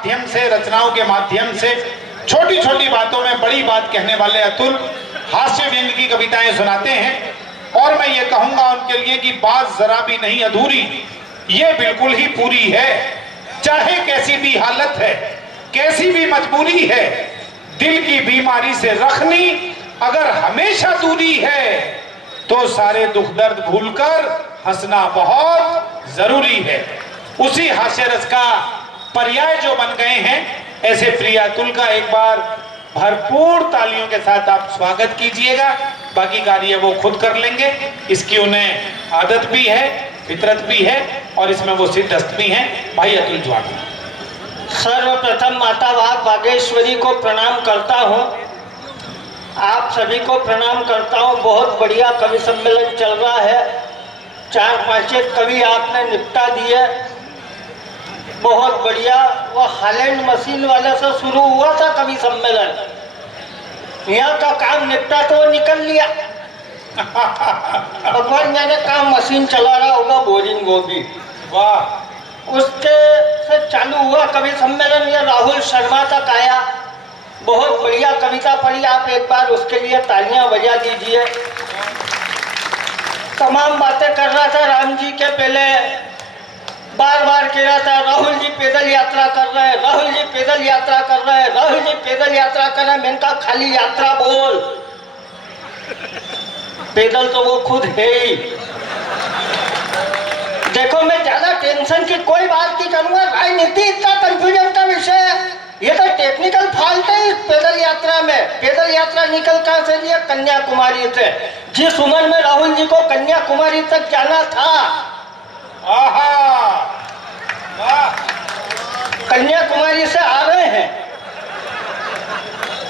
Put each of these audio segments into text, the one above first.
माध्यम से, रचनाओं के माध्यम से छोटी छोटी बातों में बड़ी बात कहने वाले अतुल हास्य व्यंग की कविताएं सुनाते हैं। और मैं ये कहूंगा उनके लिए कि बात जरा भी नहीं अधूरी, ये बिल्कुल ही पूरी है। चाहे कैसी भी हालत है, कैसी भी मजबूरी है, दिल की बीमारी से रखनी अगर हमेशा दूरी है, तो सारे दुख दर्द भूलकर हंसना बहुत जरूरी है। उसी हास्य रस का पर्याय जो बन गए हैं ऐसे प्रिय अतुल का एक बार भरपूर तालियों के साथ आप स्वागत कीजिएगा। बाकी कार्य वो खुद कर लेंगे, इसकी उन्हें आदत भी है, फितरत भी है और इसमें वो सिद्धस्त भी हैं। भाई अतुल ज्वाला। सर्वप्रथम माता वाग बागेश्वरी को प्रणाम करता हूँ, आप सभी को प्रणाम करता हूँ। बहुत बढ़िया कवि सम्मेलन चल रहा है, 4-5 कवि आपने निपटा दिए, बहुत बढ़िया। वो हालैंड मशीन वाले से शुरू हुआ था कवि सम्मेलन, यहाँ का काम निपटा तो वो निकल लिया। भगवान जाने काम मशीन चला रहा होगा, बोरिंग होगी। वाह, उसके से चालू हुआ कवि सम्मेलन, ये राहुल शर्मा तक आया, बहुत बढ़िया कविता पढ़ी। आप एक बार उसके लिए तालियां बजा दीजिए। तमाम बातें कर रहा था राम जी के पहले, बार बार कह रहा था राहुल जी पैदल यात्रा कर रहे हैं, राहुल जी पैदल यात्रा कर रहे हैं, राहुल जी पैदल यात्रा कर रहे हैं। मैंने कहा खाली यात्रा बोल, पैदल तो वो खुद है ही। देखो मैं ज्यादा टेंशन की कोई बात नहीं करूंगा, राजनीति इतना कंफ्यूजन का विषय है, ये तो टेक्निकल फॉल्ट है इस पैदल यात्रा में। पैदल यात्रा निकल कहां से रही है? कन्याकुमारी से। जिस उम्र में राहुल जी को कन्याकुमारी तक जाना था, कन्याकुमारी से आ रहे हैं,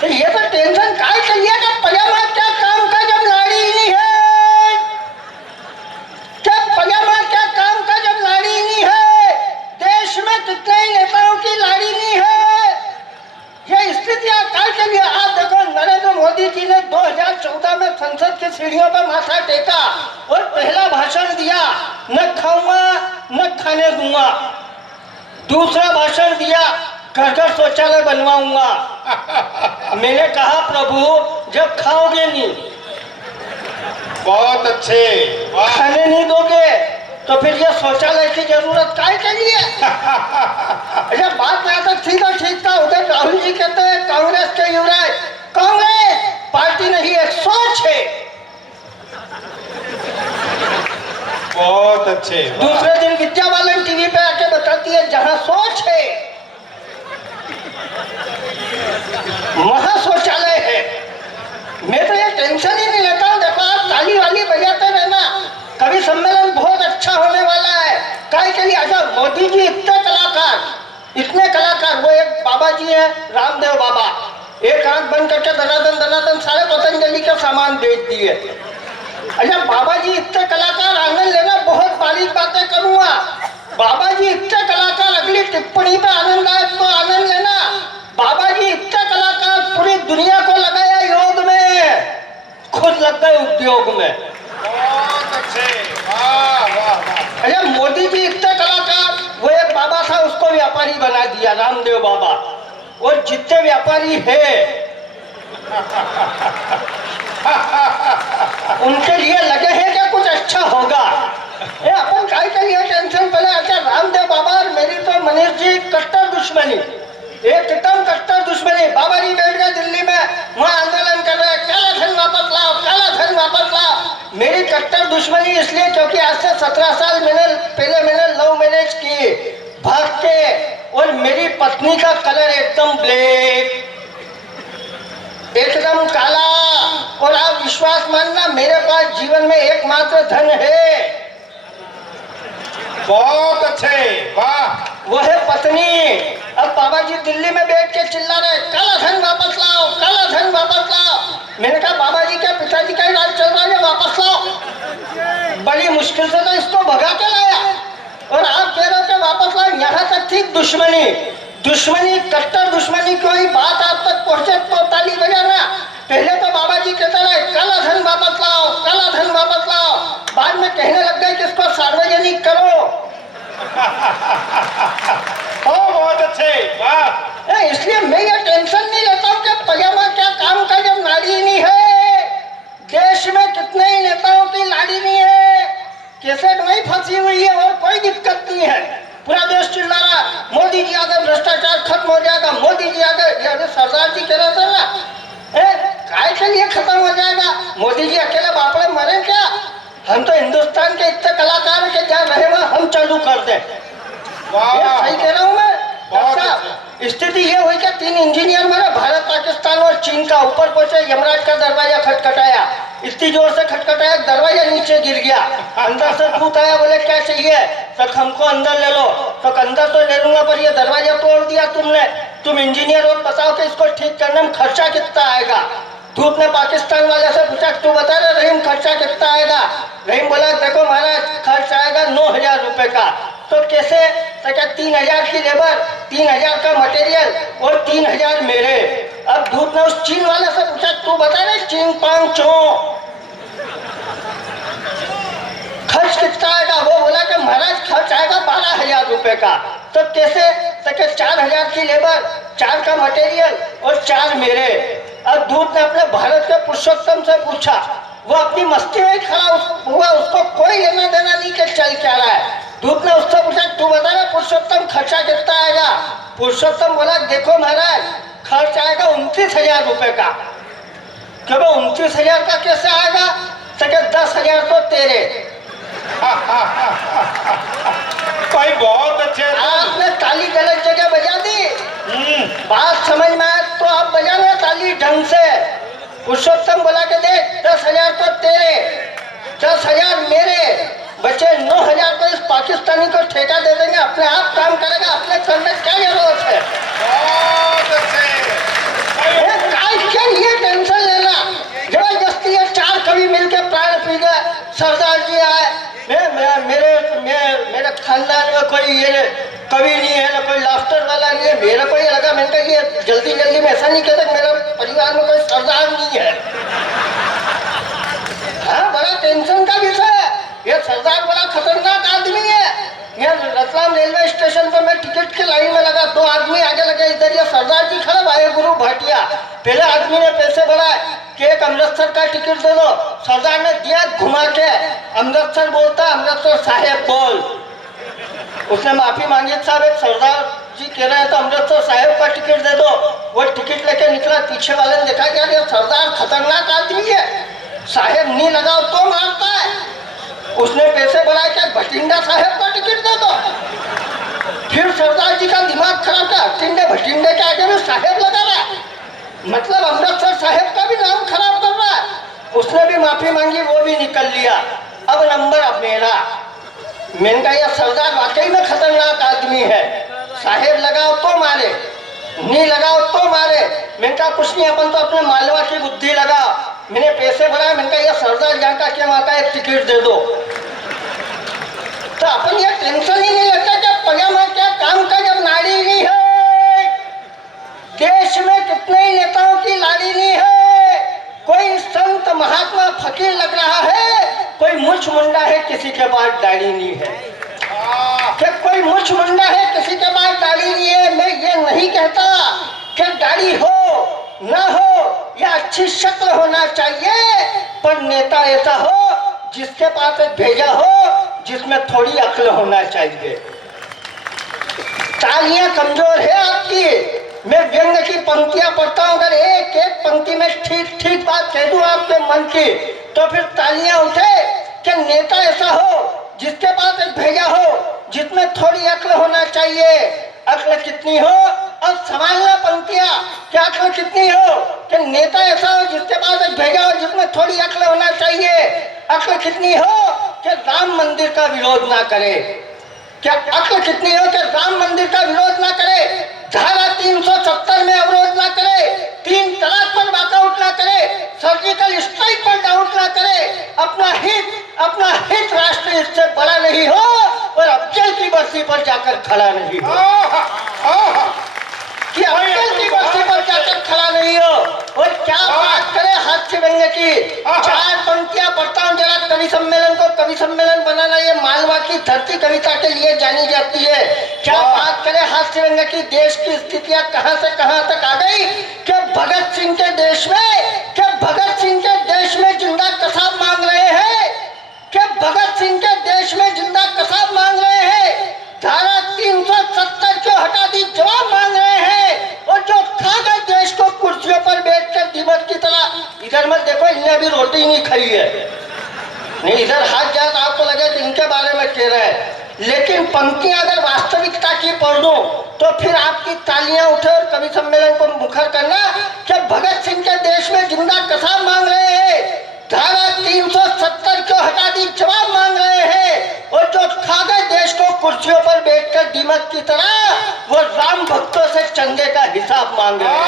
तो ये तो टेंशन काय चलिए कि पजामा क्या काम का जब लाड़ी ही नहीं है, क्या पजामा क्या काम का जब लाड़ी ही नहीं है। देश में कितने ही नेताओं की लाड़ी नहीं है, ये स्थितियां काय चलिए। आप देखो नरेंद्र मोदी जी ने 2014 में संसद की सीढ़ियों पर माथा टेका और पहला भाषण दिया, न खाऊंगा न खाने दूंगा। दूसरा भाषण दिया, घर घर शौचालय बनवाऊंगा। मैंने कहा प्रभु जब खाओगे नहीं, बहुत अच्छे, खाने नहीं दोगे तो फिर ये शौचालय की जरूरत काय के लिए? अच्छा बात में आता सीधा ठीक था। उधर राहुल जी कहते हैं कांग्रेस के युवराज, कांग्रेस पार्टी नहीं है, सोच है। बहुत अच्छे। दूसरे दिन विद्या बालन टीवी पे आके बताती है जहां सोच है वहां शौचालय है। मैं तो ये टेंशन ही नहीं लेता हूँ। देखो आप ताली वाली बजाते रहना, कवि सम्मेलन बहुत अच्छा होने वाला है। काय के लिए? अच्छा मोदी जी इतने कलाकार, वो एक बाबा जी है रामदेव बाबा, एक आंख बंद करके दनादन सारे पतंजलि के सामान बेच दिए। अच्छा बाबा जी इतने कलाकार, आनंद लेना, बहुत बारीक बातें करूंगा। बाबा जी इतने कलाकार, अगली टिप्पणी पे आनंद आए तो आनंद लेना। बाबा जी इतने कलाकार, पूरी दुनिया को लगाया योग में, खुद लग गए उद्योग में। बहुत अच्छे, वाह वाह वाह। अच्छा मोदी जी इतने कलाकार, वो एक बाबा था उसको व्यापारी बना दिया, रामदेव बाबा। और जितने व्यापारी है उनके लिए लगे हैं कि कुछ अच्छा होगा। ये अपन काय के लिए टेंशन पहले? अच्छा रामदेव बाबा और मेरी तो मनीष जी कट्टर दुश्मनी, एकदम कट्टर दुश्मनी। बाबा जी बैठ गए दिल्ली में, वहाँ आंदोलन कर रहे, काला धन वापस लाओ, काला धन वापस लाओ। मेरी कट्टर दुश्मनी इसलिए क्योंकि आज से 17 साल पहले मैंने लव मैरिज की भाग के, और मेरी पत्नी का कलर एकदम ब्लैक, एकदम काला। और आप विश्वास मानना मेरे पास जीवन में एकमात्र धन है। बहुत अच्छे, वाह। वो है पत्नी। अब बाबा जी दिल्ली में बैठ के चिल्ला रहे काला धन वापस लाओ, काला धन वापस लाओ। मैंने कहा बाबा जी के पिताजी का इलाज चल रहा है, वापस लाओ। बड़ी मुश्किल से तो इसको भगा के लाया और आप कह रहे हो कि वापस लाओ। यहाँ तक थी दुश्मनी, कट्टर दुश्मनी। कोई बात आप तक पहुंचे तो ताली बजाना। पहले तो बाबा जी कहते रहे काला धन वापस लाओ, काला धन वापस लाओ। बाद में कहने लग गए कि इसको सार्वजनिक करो। बहुत अच्छे, वाह इसलिए मैं ये टेंशन नहीं लेता हूँ कि पजामा क्या काम का जब नाड़ी ही नहीं है। देश में कितने ही नेताओं की लाड़ी नहीं है, कैसेट वही फंसी हुई है और कोई दिक्कत नहीं है। पूरा देश चिल्ला रहा मोदी जी आ गए, भ्रष्टाचार खत्म हो जाएगा, मोदी जी आ गए। अरे सरदार जी कह रहे थे ना, काय के लिए खत्म हो जाएगा, मोदी जी अकेले बापड़े मरे क्या? हम तो हिंदुस्तान के इतने कलाकार के जहाँ रहे वहाँ हम चालू कर दे। सही कह रहा हूँ मैं? अच्छा, स्थिति ये हुई कि 3 इंजीनियर मरे, भारत पाकिस्तान और चीन का। ऊपर पहुंचे, यमराज का दरवाजा खटखटाया, इतनी जोर से खटखटाया दरवाजा नीचे गिर गया। अंदर से दूत आया, बोले क्या चाहिए? तो हमको अंदर ले लो। तो अंदर तो ले लूंगा, पर ये दरवाजा तोड़ दिया तुमने, तुम इंजीनियर हो, बताओ कि इसको ठीक करने में खर्चा कितना आएगा? दूत ने पाकिस्तान वाले से पूछा, तू बता रहे रहीम खर्चा कितना आएगा? रहीम बोला, देखो महाराज खर्च आएगा 9,000 रुपए का। तो कैसे? तो क्या 3,000 की लेबर, 3,000 का मटेरियल और 3,000 मेरे। अब दूत ने उस चीन वाले से पूछा, तू बता रहे चीन पांग चो खर्च कितना आएगा? वो बोला कि महाराज खर्च आएगा 12,000 रुपए का। तो कैसे? तो क्या 4,000 की लेबर, 4 का मटेरियल और 4 मेरे। अब दूत ने अपने भारत के पुरुषोत्तम से पूछा, वो अपनी मस्ती में खड़ा हुआ, उसको कोई लेना देना नहीं कि चल क्या रहा है। दूत ने उससे पूछा, तू बता रहा पुरुषोत्तम खर्चा कितना आएगा? पुरुषोत्तम बोला, देखो महाराज खर्च आएगा 29,000 रुपए का। क्यों 29,000 का कैसे आएगा? तो क्या 10,000 तो तेरे। भाई बहुत अच्छे। आपने ताली गलत जगह बजा दी, बात समझ में आए तो आप बजाना ताली ढंग से। पुरुषोत्तम बोला कि देख 10,000 तो तेरे, 10,000 मेरे, बचे 9,000 को इस पाकिस्तानी को ठेका दे देंगे, अपने आप काम करेगा, अपने करने क्या जरूरत है? बहुत अच्छे। क्या ये टेंशन लेना? जबरदस्ती ये 4 कवि मिलकर प्राण पी गए। सरदार जी आए, मेरे खानदान में कोई ये कवि नहीं है, ना कोई लाफ्टर वाला नहीं है। मेरा कोई लगा, मैंने कहा ये जल्दी में ऐसा नहीं कहते मेरे परिवार में कोई सरदार नहीं है। हाँ, बड़ा टेंशन का विषय है। ये सरदार बड़ा खतरनाक आदमी है। ये रतलाम रेलवे स्टेशन पर मैं टिकट के लाइन में लगा, 2 आदमी आगे लगे, इधर ये सरदार जी खड़े, वाहे गुरु भाटिया। पहले आदमी ने पैसे बढ़ाए कि एक अमृतसर का टिकट दे दो, सरदार ने दिया घुमा के, अमृतसर बोलता, अमृतसर साहेब बोल। उसने माफी मांगी, साहब एक सरदार जी कह रहे हैं तो अमृतसर साहेब का टिकट दे दो। वो टिकट लेके निकला, पीछे वाले ने देखा क्या ये सरदार खतरनाक आदमी है, साहेब नहीं लगाओ तो मारता है। उसने पैसे बढ़ा के भटिंडा साहेब का टिकट दे दो। फिर सरदार जी का दिमाग खराब था, भटिंडे के आगे में साहेब लगा रहा है, मतलब अमृतसर साहेब का भी नाम खराब कर रहा है। उसने भी माफी मांगी, वो भी निकल लिया। अब नंबर अब मेरा। मैंने कहा यह सरदार वाकई में खतरनाक आदमी है, साहेब लगाओ तो मारे, नहीं लगाओ तो मारे। मैंने कहा कुछ नहीं, अपन तो अपने मालवा की बुद्धि लगाओ। मैंने पैसे बढ़ाए, मैंने कहा यह सरदार जहाँ का क्या आता है, एक टिकट दे दो। तो अपन ये टेंशन ही नहीं लेता कि पजामा क्या काम का जब नाड़ी नहीं है। देश में कितने ही नेताओं की लाड़ी नहीं है। कोई संत महात्मा फकीर लग रहा है, कोई मुछ मुंडा है, किसी के पास दाढ़ी नहीं है। क्या कोई मुछ मुंडा है, किसी के पास दाढ़ी नहीं है। मैं ये नहीं कहता कि दाढ़ी हो ना हो या अच्छी शक्ल होना चाहिए, पर नेता ऐसा हो जिसके पास एक भेजा हो, जिसमें थोड़ी अक्ल होना चाहिए। तालियां कमजोर है आपकी। मैं व्यंग की पंक्तियां पढ़ता हूं, अगर एक एक पंक्ति में ठीक बात कह दूं आपके मन की, तो फिर तालियां उठे कि नेता ऐसा हो जिसके पास एक भेजा हो, जिसमें थोड़ी अक्ल होना चाहिए। अक्ल कितनी हो, अब संभालना पंक्तियां, क्या अक्ल कितनी हो कि नेता ऐसा हो जिसके पास एक भेजा हो, जिसमें थोड़ी अक्ल होना चाहिए। अक्ल कितनी हो कि राम मंदिर का विरोध ना करे। क्या अक्ल कितनी हो कि राम मंदिर का विरोध ना करे, धारा 370 में अवरोध ना करे, 3 तलाक पर वॉकआउट ना करे, सर्जिकल स्ट्राइक पर डाउट ना करे। अपना हित राष्ट्र हित से बड़ा नहीं हो और अफजल की बस्ती पर जाकर खड़ा नहीं हो, कि अफजल की बस्ती पर जाकर खड़ा नहीं हो। और क्या बात करे हास्य व्यंग्य की। 4 पंक्तियां पढ़ता हूँ जरा, कवि सम्मेलन को कवि सम्मेलन बनाना ये मालवा की धरती कविता के लिए जानी जाती है। क्या बात करें हास्य व्यंग की, देश की स्थितियां कहां से कहां तक आ गई कि भगत सिंह के देश में जिंदा कसाब मांग रहे हैं, कि भगत सिंह के देश में जिंदा कसाब मांग रहे हैं, धारा 370 को हटा दी जवाब मांग रहे हैं, और जो खा गए देश को कुर्सियों पर बैठकर दीमक की तरह। इधर मत देखो, इन्हें अभी रोटी नहीं खाई है, नहीं इधर हाथ जाए तो आपको लगे कि इनके बारे में कह रहे हैं, लेकिन पंक्तियां अगर वास्तविकता की पढ़ दो तो फिर आपकी तालियां उठे और कवि सम्मेलन को मुखर करना कि भगत सिंह के देश में जिंदा कसाब मांग रहे हैं, धारा 370 को हटा दी जवाब मांग रहे हैं, और जो खा गए देश को कुर्सियों पर बैठकर दीमक की तरह वो राम भक्तों से चंदे का हिसाब मांग रहे हैं,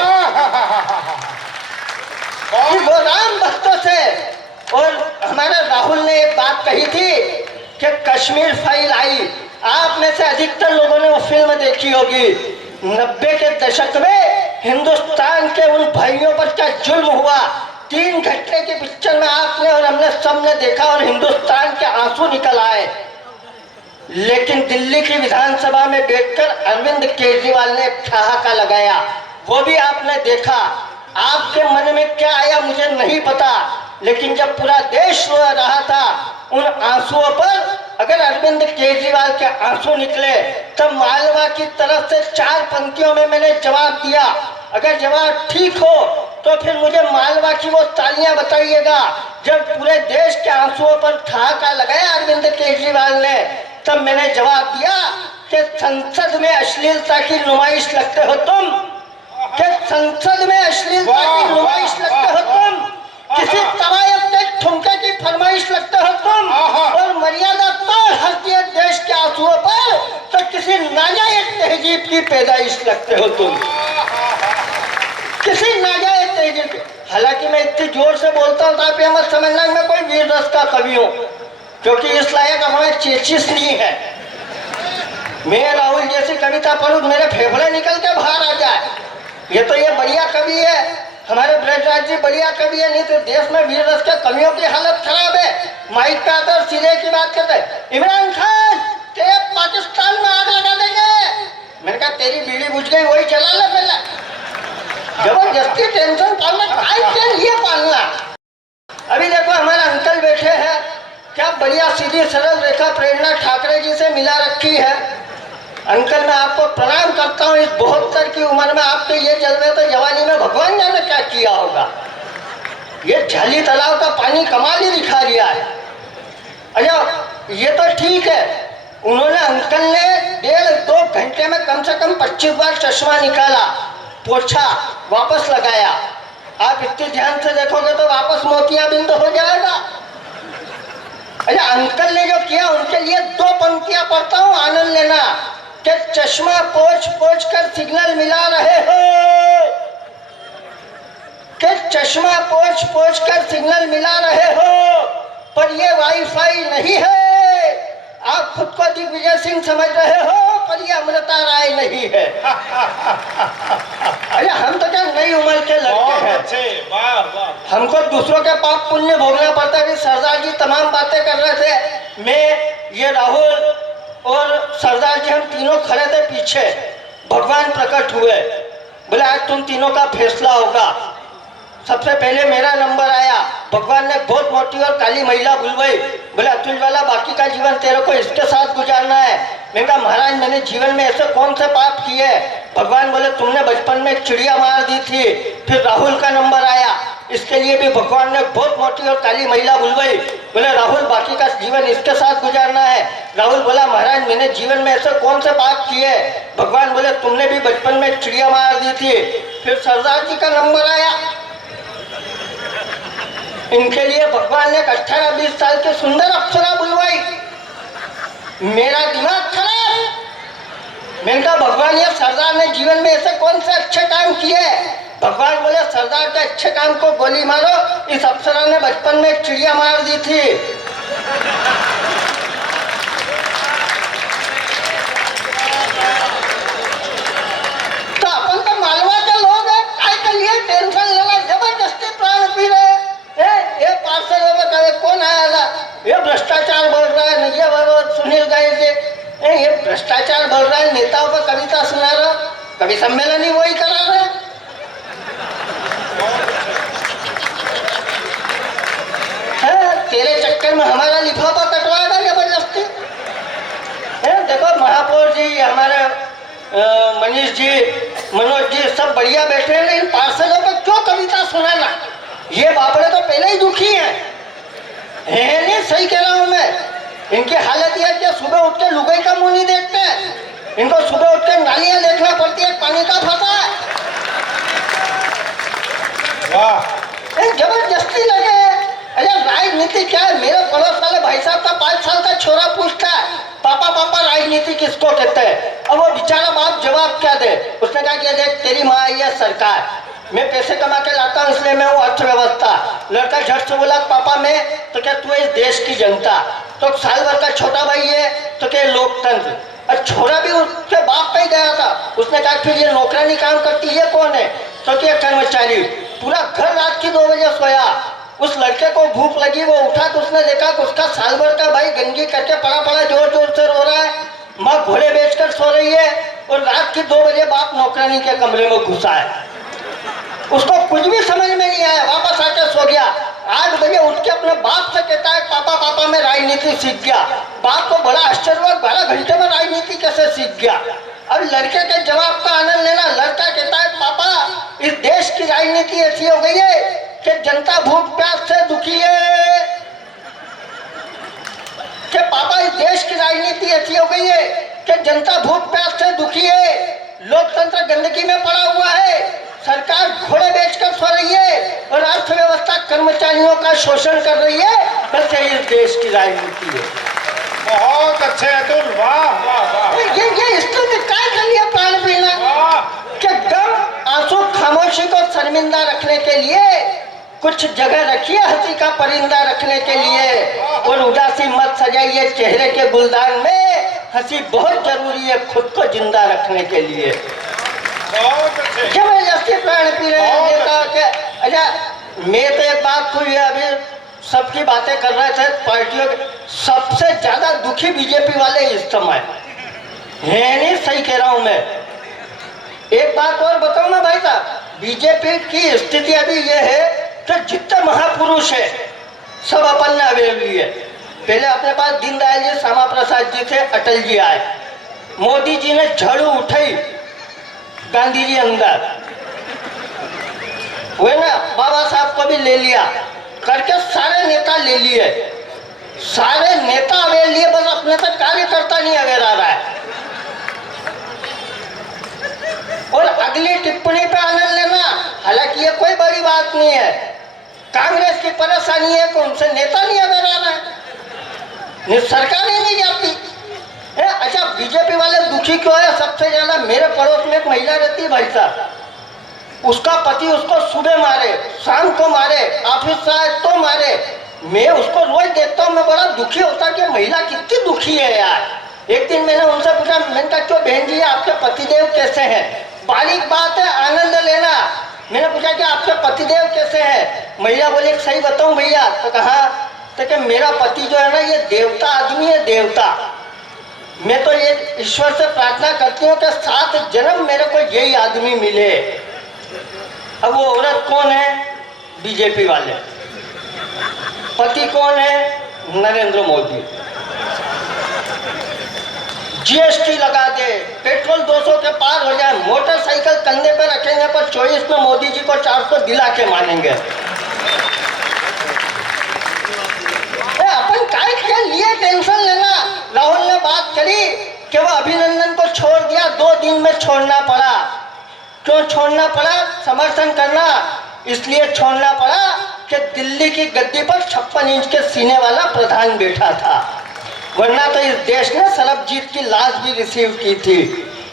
वो राम भक्तों से। और हमारे राहुल ने एक बात कही थी कि कश्मीर फाइल आई, आप में से अधिकतर लोगों ने वो फिल्म देखी होगी। 90 के दशक में हिंदुस्तान के उन भाइयों पर क्या जुल्म हुआ, 3 घंटे की पिक्चर में आपने और हमने सबने देखा और हिंदुस्तान के आंसू निकल आए। लेकिन दिल्ली की विधानसभा में बैठकर अरविंद केजरीवाल ने एक ठहाका लगाया, वो भी आपने देखा। आपके मन में क्या आया मुझे नहीं पता, लेकिन जब पूरा देश रो रहा था उन आंसुओं पर अगर अरविंद केजरीवाल के आंसू निकले, तब मालवा की तरफ से 4 पंक्तियों में मैंने जवाब दिया। अगर जवाब ठीक हो तो फिर मुझे मालवा की वो तालियां बताइएगा। जब पूरे देश के आंसुओं पर ठहाका लगाया अरविंद केजरीवाल ने, तब मैंने जवाब दिया कि संसद में अश्लीलता की नुमाइश लगते हो तुम, कि संसद में अश्लीलता की नुमाइश लगते हो तुम, किसी तवायफ के ठुमके की फरमाइश लगते हो तुम, और मर्यादा तोड़ हरती है देश के आंसुओं पर तो किसी नाजायज तहजीब की पैदाइश लगते हो तुम, किसी नाजायज तहजीब। हालांकि मैं इतनी जोर से बोलता हूँ ताकि मत समझना मैं कोई वीर रस का कवि हूँ, क्योंकि इस लायक हमारे चेचिस नहीं है। मैं राहुल जैसी कविता पढ़ूं मेरे फेफड़े निकल के बाहर आ जाए। ये तो ये बढ़िया कवि है, हमारे ब्रजराज जी बढ़िया कवि है, नहीं तो देश में वीर रस के कवियों की हालत खराब है। माइक पे आते और सिरे की बात करते हैं, इमरान खान तेरे पाकिस्तान में आग लगा देंगे। मैंने कहा तेरी बीड़ी बुझ गई, वही चला ले पहले। जबरदस्ती टेंशन पालना के लिए पालना। अभी देखो हमारे अंकल बैठे हैं, क्या बढ़िया सीधी सरल रेखा प्रेरणा ठाकरे जी से मिला रखी है। अंकल मैं आपको प्रणाम करता हूँ, इस 72 की उम्र में आपके ये जलवे तो जवानी में भगवान जाने क्या किया होगा। ये झाली तालाब का पानी कमाल ही दिखा दिया है। अच्छा ये तो ठीक है, उन्होंने अंकल ने 1.5-2 घंटे में कम से कम 25 बार चश्मा निकाला, पोछा, वापस लगाया। आप इतने ध्यान से देखोगे तो वापस मोतियाबिंद हो जाएगा। अच्छा अंकल ने जो किया उनके लिए 2 पंक्तियां पढ़ता हूँ, आनंद लेना। कि चश्मा पोछ पोछ कर सिग्नल मिला रहे हो, कि चश्मा पोछ पोछ कर सिग्नल मिला रहे हो, पर ये वाईफाई नहीं है। आप खुद को दिग्विजय सिंह समझ रहे हो, पर ये अमृता राय नहीं है। अरे हम तो क्या नई उम्र के लड़के हैं, हमको दूसरों के पाप पुण्य भोगना पड़ता है। सरदार जी तमाम बातें कर रहे थे, मैं ये राहुल और सरदार जी हम तीनों खड़े थे पीछे। भगवान प्रकट हुए, बोले आज तुम तीनों का फैसला होगा। सबसे पहले मेरा नंबर आया, भगवान ने बहुत मोटी और काली महिला बुलवाई, बोले अतुल वाला बाकी का जीवन तेरे को इसके साथ गुजारना है। मैंने कहा महाराज मैंने जीवन में ऐसे कौन से पाप किए। भगवान बोले तुमने बचपन में एक चिड़िया मार दी थी। फिर राहुल का नंबर आया, इसके लिए भी भगवान ने बहुत मोटी और काली महिला बुलवाई, बोले राहुल बाकी का जीवन इसके साथ गुजारना है। राहुल बोला महाराज मैंने जीवन में ऐसे कौन से पाप किए। भगवान बोले तुमने भी बचपन में एक चिड़िया मार दी थी। फिर सरदार जी का नंबर आया, इनके लिए भगवान ने 18-20 साल की सुंदर अप्सरा बुलवाई। मेरा दिमाग खराब। मैंने कहा भगवान ये सरदार ने जीवन में ऐसे कौन से अच्छे काम किए। भगवान बोले सरदार के अच्छे काम को गोली मारो, इस अप्सरा ने बचपन में एक चिड़िया मार दी थी। तो अपन तो मालवा के लोग हैं, काय के लिए टेंशन लेना, जबरदस्ती प्राण पी रहे। ये पार्षद में कहे कौन आया था, ये भ्रष्टाचार बोल रहा है, नहीं ये सुनील गाय कवि सम्मेलन ही वही करा रहे। तेरे चक्कर में हमारा लिफाफा कटवाएगा जबरदस्ती। देखो महापौर जी, हमारे मनीष जी, मनोज जी सब बढ़िया बैठे हैं, लेकिन पार्षदों को क्यों कविता सुनाना? ये बापड़े तो पहले ही दुखी हैं। नहीं, सही कह रहा हूं मैं। इनकी हालत यह है कि सुबह उठ के लुगाई का मुंह नहीं देखते हैं, इनको सुबह उठ के नालियां देखना पड़ती है, पानी का फंसा है। जबरदस्ती लगे। अरे राजनीति क्या है? मेरे पड़ोस वाले भाई साहब का 5 साल का छोरा पूछता है, पापा पापा राजनीति किसको कहते हैं? अब वो बेचारा बाप जवाब क्या दे? उसने कहा कि देख तेरी माँ आई है सरकार, मैं पैसे कमा के लाता हूँ इसलिए मैं हूँ अर्थव्यवस्था। लड़का झट से बोला पापा मैं, तो क्या तू इस देश की जनता? तो साल भर का छोटा भाई है तो क्या लोकतंत्र? और छोरा भी उसके बाप पे ही गया था। उसने कहा फिर ये नौकरानी काम करती है कौन है? तो क्या कर्मचारी। पूरा घर रात की 2 बजे सोया। उस लड़के को भूख लगी, वो उठा तो उसने देखा कि उसका साल भर का भाई गंगी करके पड़ा पड़ा जोर जोर से रो रहा है, माँ घोड़े बेचकर सो रही है, और रात की 2 बजे बाप नौकरानी के कमरे में घुसा है। उसको कुछ भी समझ में नहीं आया, वापस आके सो गया। 8 बजे उठ के अपने बाप से कहता है पापा पापा मैं राजनीति सीख गया। बाप को बड़ा आश्चर्य हुआ, 12 घंटे में राजनीति कैसे सीख गया? अब लड़के के जवाब का आनंद लेना। लड़का कहता है पापा इस देश की राजनीति ऐसी हो गई है कि जनता भूख प्यास से दुखी है। कि पापा इस देश की राजनीति ऐसी हो गई है कि जनता भूख प्यास से दुखी है, लोकतंत्र गंदगी में पड़ा हुआ है, सरकार घोड़े बेचकर सो रही है और अर्थव्यवस्था कर्मचारियों का शोषण कर रही है। बस यही इस देश की राजनीति है। बहुत अच्छे अतुल, वाह वाह वाह। ये इसने क्या कर लिया प्राण पीना? कि गम आंसू खामोशी को शर्मिंदा रखने के लिए कुछ जगह रखिए, हंसी का परिंदा रखने के लिए, और उदासी मत सजाइए चेहरे के गुलदान में। हंसी बहुत जरूरी है खुद को जिंदा रखने के लिए। जबरदस्ती प्राण पी रहे हैं। अच्छा मैं तो एक बात हुई है, अभी सबकी बातें कर रहे थे पार्टियों के, सबसे ज्यादा दुखी बीजेपी वाले इस समय है। नहीं सही कह रहा हूं मैं। एक बात और बताऊं ना भाई साहब, बीजेपी की स्थिति अभी ये है कि जितने महापुरुष है सब अपन ने हवेली है। पहले अपने पास दीनदयाल जी, श्यामा प्रसाद जी थे, अटल जी आए, मोदी जी ने झाड़ू उठाई, गांधी जी अंदर हुए ना, बाबा साहब को भी ले लिया करके सारे नेता ले लिए। सारे नेता अवेल लिए, बस अपने तक कार्यकर्ता नहीं अवेल आ रहा है। और अगली टिप्पणी पे आनंद लेना, हालांकि ये कोई बड़ी बात नहीं है। कांग्रेस की परेशानी है कि उनसे नेता नहीं अवेल आ रहा है, सरकार ही नहीं जाती। अच्छा बीजेपी वाले दुखी क्यों है? सबसे ज्यादा मेरे पड़ोस में एक महिला रहती है भाई साहब, उसका पति उसको सुबह मारे, शाम को मारे, ऑफिस से आए तो मारे। मैं उसको रोज देखता हूँ, मैं बड़ा दुखी होता कि महिला कितनी दुखी है यार। एक दिन मैंने उनसे पूछा, मैंने कहा क्यों बहन जी आपके पतिदेव कैसे हैं? बारीक बात है, आनंद लेना। मैंने पूछा कि आपके पतिदेव कैसे हैं? महिला बोले सही बताऊं भैया? तो कहा तो कि मेरा पति जो है ना ये देवता आदमी है, देवता। मैं तो ये ईश्वर से प्रार्थना करती हूँ कि 7 जन्म मेरे को यही आदमी मिले। अब वो औरत कौन है? बीजेपी वाले। पति कौन है? नरेंद्र मोदी। जीएसटी लगा दे, पेट्रोल 200 के पार हो जाए, मोटरसाइकिल कंधे पे रखेंगे पर 24 में मोदी जी को 400 दिला के मानेंगे। अपन काय के लिए टेंशन लेना? राहुल ने बात करी कि वो अभिनंदन को छोड़ दिया, 2 दिन में छोड़ना पड़ा। क्यों छोड़ना पड़ा? समर्थन करना इसलिए छोड़ना पड़ा कि दिल्ली की गद्दी पर 56 इंच के सीने वाला प्रधान बैठा था, वरना तो इस देश ने सरबजीत की लाश भी रिसीव की थी।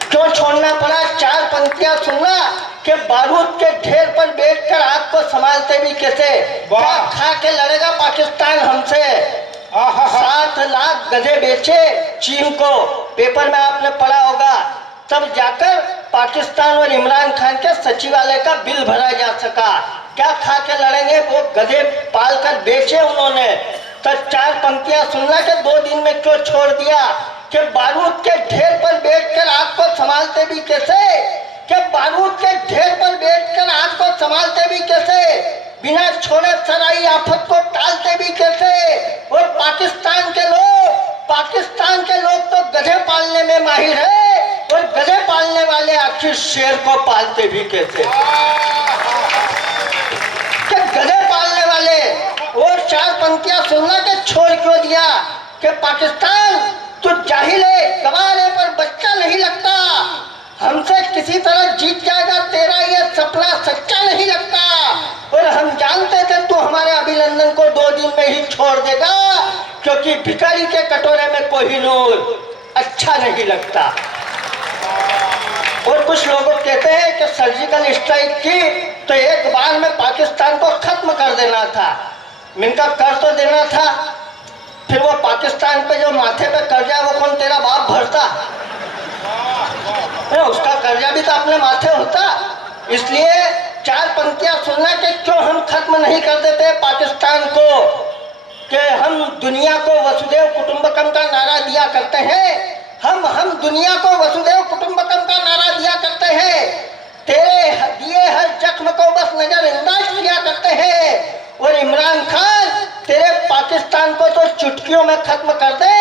क्यों छोड़ना पड़ा? 4 पंक्तियां सुनना कि बारूद के ढेर पर बैठकर आग को संभालते भी कैसे, क्या खा के लड़ेगा पाकिस्तान हमसे। 7 लाख गधे बेचे चीन को, पेपर में आपने पढ़ा होगा, तब जाकर पाकिस्तान और इमरान खान के सचिवालय का बिल भरा जा सका। क्या खा के लड़ेंगे? वो गधे पालकर बेचे उन्होंने। तो 4 पंक्तियां सुनना कि 2 दिन में क्यों छोड़ दिया कि बारूद के ढेर पर बैठकर आग को संभालते भी कैसे, कि बारूद के ढेर पर बैठकर आग को संभालते भी कैसे, बिना छोड़े सराई आफत को टालते भी कैसे। और पाकिस्तान के लोग तो गधे पालने में माहिर है, और गधे पालने वाले आखिर शेर को पालते भी कैसे। कि गधे पालने वाले और चार पंक्तियां सुनना के छोड़ क्यों दिया कि पाकिस्तान तू जाहिल है, गवार है, पर बच्चा नहीं लगता। हमसे किसी तरह जीत जाएगा, तेरा ये सपना सच्चा नहीं लगता। और हम जानते थे तू हमारे अभिनंदन को 2 दिन में ही छोड़ देगा, क्योंकि भिखारी के कटोरे में कोहिनूर अच्छा नहीं लगता। और कुछ लोग कहते हैं कि सर्जिकल स्ट्राइक की तो एक बार में पाकिस्तान को खत्म कर देना था। मिनका कर तो देना था, फिर वो पाकिस्तान पे जो माथे पे कर्जा वो कौन तेरा बाप भरता? उसका कर्जा भी तो अपने माथे होता। इसलिए 4 पंक्तियां सुनना कि क्यों हम खत्म नहीं कर देते पाकिस्तान को, कि हम दुनिया को वसुदेव कुटुंबकम का नारा दिया करते हैं। हम दुनिया को वसुदेव कुटुंबकम का नारा दिया करते हैं। तेरे दिए हर जख्म को बस नजरअंदाज किया करते हैं। और इमरान खान तेरे पाकिस्तान को तो चुटकियों में खत्म कर दे,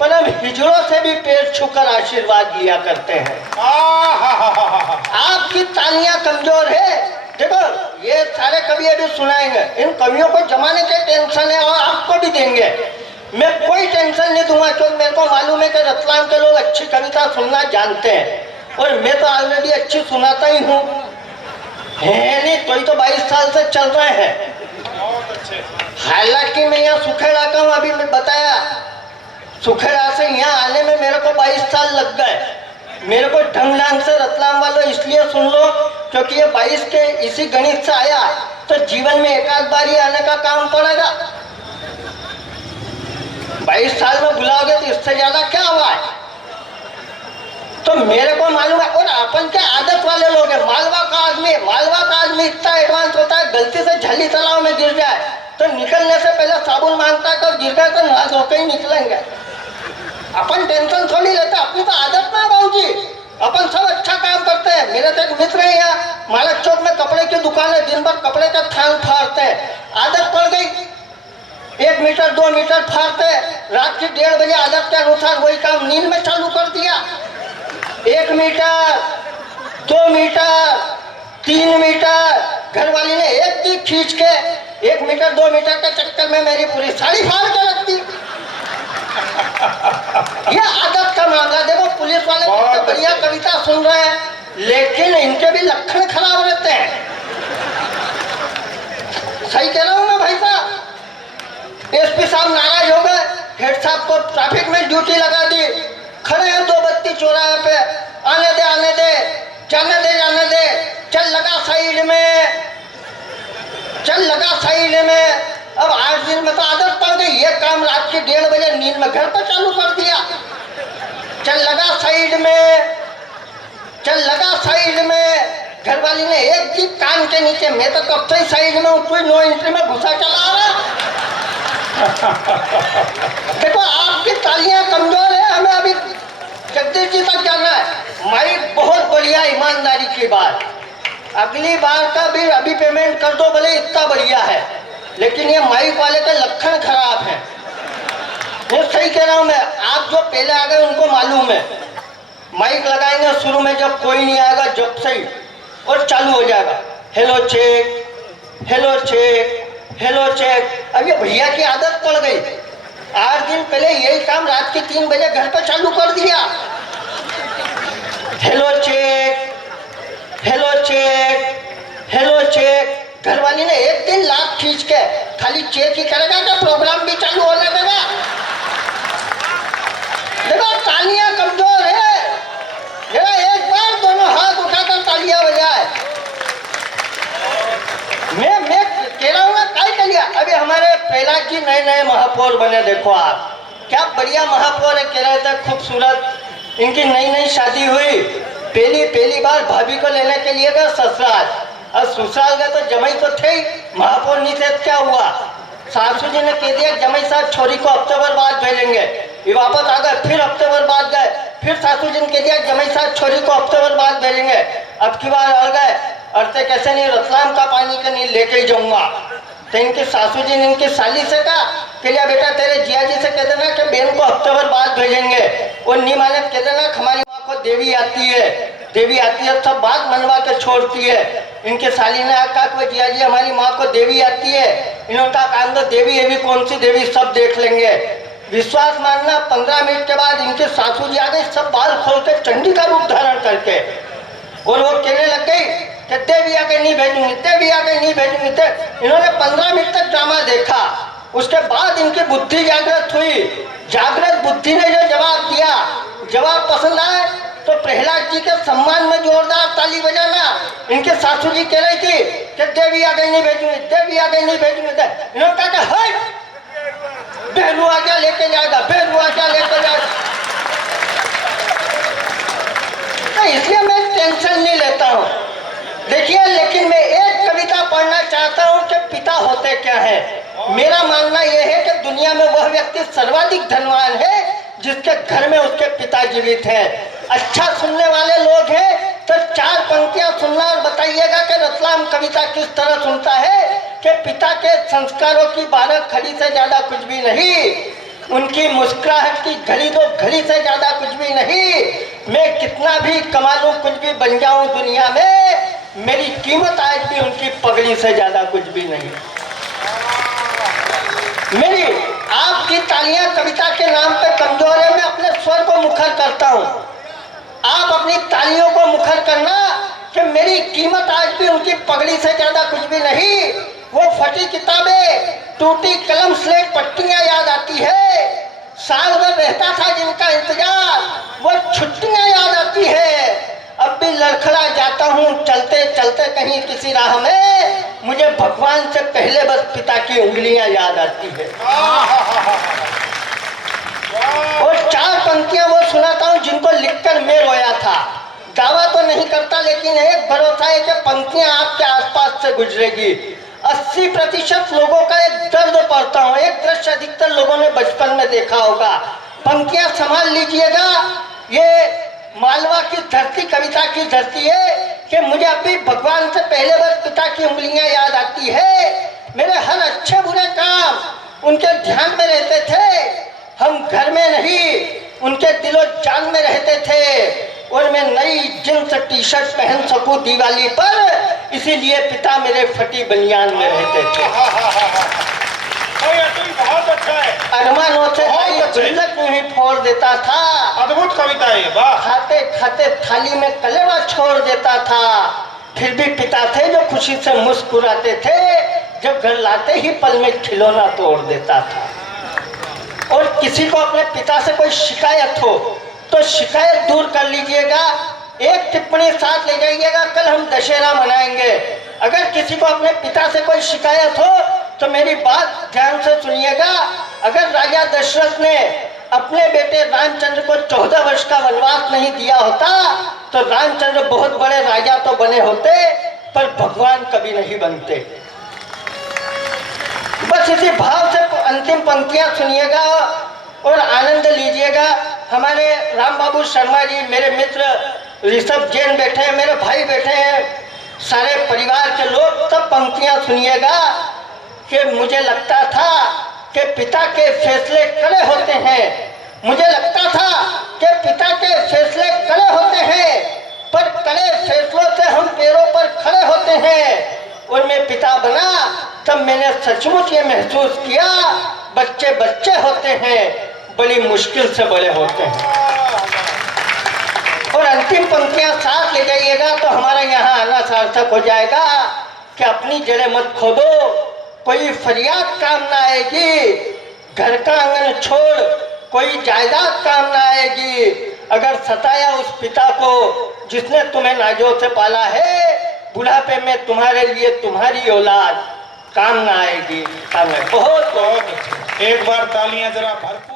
पर हम हिजड़ों से भी पैर छूकर आशीर्वाद लिया करते हैं। आपकी तालियां कमजोर है। देखो ये सारे कवि अभी सुनाएंगे, इन कवियों को जमाने के टेंशन है और आपको भी देंगे। मैं कोई टेंशन नहीं दूंगा, क्योंकि मेरे को मालूम है कि रतलाम के लोग अच्छी कविता सुनना जानते हैं, और मैं तो ऑलरेडी अच्छी सुनाता ही हूँ। नहीं तो 22 साल से चल रहे हैं। हालांकि मैं यहाँ सुखेड़ा का हूँ, अभी मैं बताया सुखेड़ा से यहाँ आने में मेरे को 22 साल लग गए। मेरे को ढंग ढंग से रतलाम वालों इसलिए सुन लो क्योंकि ये 22 के इसी गणित से आया, तो जीवन में एक आध बार ही आने का काम पड़ेगा। 22 साल में बुलाओगे तो इससे ज्यादा क्या हुआ है? तो मेरे को मालूम है। और अपन के आदत वाले लोग हैं। मालवा का आदमी इतना एडवांस होता है, गलती से झली तालाब में गिर जाए तो निकलने से पहले साबुन मांगता है, तो गिर गए तो नहा धोके ही निकलेंगे। अपन टेंशन थोड़ी लेते, अपनी तो आदत में है बाबूजी। अपन सब अच्छा काम करते हैं। मेरे तो एक मित्र है यहाँ मालक चौक में कपड़े की दुकान है, दिन भर कपड़े का थान फाड़ते हैं। आदत पड़ गई, 1 मीटर 2 मीटर फाड़ते, रात की 1:30 बजे आदत के अनुसार वही काम नींद में चालू कर दिया। 1 मीटर 2 मीटर 3 मीटर, घरवाली ने एक दी खींच के 1 मीटर 2 मीटर के चक्कर में मेरी पूरी साड़ी फाड़ के रख दी। ये आदत का मामला। देखो पुलिस वाले तो बढ़िया कविता सुन रहे हैं, लेकिन इनके भी लक्षण खराब रहते हैं। सही कह रहा हूं मैं भाई साहब। एसपी साहब नाराज हो गए, हेड साहब को ट्रैफिक में ड्यूटी लगा दी। खड़े हैं 2 बत्ती चौराहे पे, आने दे, जाने दे, चल लगा साइड में। अब 8 दिन में तो आदत पड़ गई। ये काम रात के 1:30 बजे नींद में घर पर चालू कर दिया। चल लगा साइड में, घरवाली ने एक जी कान के नीचे, मैं तो कब से साइड में हूँ, 9 इंच में घुसा चला रहा। देखो आपकी तालियां कमजोर है, हमें अभी जगदीश जी तक जाना है। माइक बहुत बढ़िया, ईमानदारी की बात। अगली बार का भी अभी पेमेंट कर दो, भले इतना बढ़िया है, लेकिन ये माइक वाले के लक्षण खराब है। वो सही कह रहा हूं मैं। आप जो पहले आ गए उनको मालूम है, माइक लगाएंगे शुरू में जब कोई नहीं आएगा, जब सही और चालू हो जाएगा, हेलो चेक। अब ये भैया की आदत पड़ गई। 8 दिन पहले यही काम रात के 3 बजे घर पर चालू कर दिया। Hello check. घरवाली ने एक दिन लाख खींच के खाली चेक ही करेगा क्या प्रोग्राम भी चालू होने देगा? देखो तालियां कमजोर है। एक बार दोनों हाथ उठाकर तालियां बजाए। मैं कह रहा हूँ क्या कर लिया। अभी हमारे प्रहलाद जी नए महापौर बने, देखो आप क्या बढ़िया महापौर है, कह रहे थे खूबसूरत। इनकी नई शादी हुई, पहली बार भाभी को लेने के लिए गए ससुराल। और ससुराल गए तो जमाई तो थे ही, महापौर नहीं थे। क्या हुआ, सासू जी ने कह दिया जमाई साहब छोरी को हफ्ते भर बाद भेजेंगे। ये वापस आ गए, फिर हफ्ते भर बाद गए, फिर सासू जी ने कह दिया जमाई साहब छोरी को हफ्ते भर बाद भेजेंगे। अब की बार अड़ गए, अड़ते कैसे नहीं, रतलाम का पानी का नहीं लेके ही जाऊंगा। तो इनकी सासू जी ने इनकी साली से कहा कि लिया बेटा तेरे जिया जी से कह देना कि बहन को हफ्ते भर बाद भेजेंगे। और नहीं माने कह देना हमारी माँ को देवी आती है, देवी आती है, सब बात मनवा के छोड़ती है। इनके साली ने कहा कि जिया जी हमारी माँ को देवी आती है। इन्होंने कहा काम तो देवी है भी कौन सी देवी, सब देख लेंगे। विश्वास मानना 15 मिनट के बाद इनके सासू जी आ गए, सब बाल खोल के चंडी का रूप धारण करके, और वो कहने लग गई कि देवी आगे नहीं भेजूंगी, देवी आगे नहीं भेजूंगी। इन्होंने 15 मिनट तक ड्रामा देखा। उसके बाद इनकी बुद्धि जागृत हुई। जागृत बुद्धि ने जो जवाब दिया, जवाब पसंद आए तो प्रहलाद जी के सम्मान में जोरदार ताली बजाना। इनके सासू जी कह रही थी कि देवी आगे नहीं भेजूंगी, देवी आगे नहीं भेजूंगी। इन्होंने कहा कि हट, बहलू आज्ञा लेके जाएगा, बहलू आज्ञा लेके जाएगा। तो इसलिए मैं टेंशन नहीं लेता हूँ। देखिए, लेकिन मैं एक कविता पढ़ना चाहता हूँ कि पिता होते क्या है। मेरा मानना यह है कि दुनिया में वह व्यक्ति सर्वाधिक धनवान है जिसके घर में उसके पिता जीवित हैं। अच्छा सुनने वाले लोग हैं तो 4 पंक्तियां सुनना और बताइएगा कि रतलाम कविता किस तरह सुनता है कि पिता के संस्कारों की 12 घड़ी से ज्यादा कुछ भी नहीं, उनकी मुस्कुराहट की घड़ी 2 घड़ी से ज्यादा कुछ भी नहीं। मैं कितना भी कमा लूं, कुछ भी बन जाऊं दुनिया में, मेरी कीमत आज भी उनकी पगड़ी से ज्यादा कुछ भी नहीं। मेरी आपकी तालियां कविता के नाम पे कमजोर है, मैं अपने स्वर को मुखर करता हूं। आप अपनी तालियों को मुखर करना कि मेरी कीमत आज भी उनकी पगड़ी से ज्यादा कुछ भी नहीं। वो फटी किताबें, टूटी कलम, स्लेट पट्टियां याद आती है। साल भर रहता था जिनका इंतजार, वो छुट्टियां याद आती है। अब भी लड़खड़ा जाता हूँ चलते चलते कहीं किसी राह में, मुझे भगवान से पहले बस पिता की उंगलियां याद आती है। और 4 पंक्तियां वो सुनाता हूँ जिनको लिखकर मैं रोया था। दावा तो नहीं करता, लेकिन एक भरोसा है कि पंक्तियां आपके आसपास से गुजरेगी। 80% लोगों का एक दर्द पढ़ता हूँ, एक दृश्य अधिकतर लोगों ने बचपन में देखा होगा। पंक्तियां संभाल लीजिएगा, ये मालवा की धरती कविता की धरती है कि मुझे अभी भगवान से पहले बस पिता की उंगलियां याद आती है। मेरे हर अच्छे बुरे काम उनके ध्यान में रहते थे। हम घर में नहीं, उनके दिलो जान में रहते थे। और मैं नई जींस टी-शर्ट पहन सकूं दिवाली पर, इसीलिए पिता मेरे फटी बनियान में रहते थे। बहुत अच्छा है। अरमानों से गुल्लक में ही फोड़ देता था। अद्भुत कविता है, वाह। खाते खाते थाली में कलेवा छोड़ देता था। फिर भी पिता थे जो खुशी से मुस्कुराते थे, जब घर लाते ही पल में खिलौना तोड़ देता था। और किसी को अपने पिता से कोई शिकायत हो तो शिकायत दूर कर लीजिएगा, एक टिप्पणी साथ ले जाइएगा, कल हम दशहरा मनाएंगे। अगर किसी को अपने पिता से कोई शिकायत हो तो मेरी बात ध्यान से सुनिएगा। अगर राजा दशरथ ने अपने बेटे रामचंद्र को 14 वर्ष का वनवास नहीं दिया होता तो रामचंद्र बहुत बड़े राजा तो बने होते, पर भगवान कभी नहीं बनते। बस इसी भाव से अंतिम पंक्तियां सुनिएगा और आनंद लीजिएगा। हमारे राम बाबू शर्मा जी, मेरे मित्र ऋषभ जैन बैठे हैं, मेरे भाई बैठे हैं, सारे परिवार के लोग, सब पंक्तियां सुनिएगा कि मुझे लगता था कि पिता के फैसले कड़े होते हैं। मुझे लगता था कि पिता के फैसले कड़े होते हैं, पर कड़े फैसलों से हम पैरों पर खड़े होते हैं। और मैं पिता बना तब मैंने सचमुच ये महसूस किया, बच्चे बच्चे होते हैं, बड़ी मुश्किल से बड़े होते हैं। और अंतिम पंक्तियां साथ ले जाइएगा तो हमारा यहाँ आना सार्थक हो जाएगा कि अपनी जड़ें मत खोदो, कोई फरियाद काम ना आएगी। घर का आंगन छोड़ कोई जायदाद काम ना आएगी। अगर सताया उस पिता को जिसने तुम्हें नाजों से पाला है, बुढ़ापे में तुम्हारे लिए तुम्हारी औलाद काम ना आएगी। बहुत बहुत एक बार तालियां जरा भरपूर।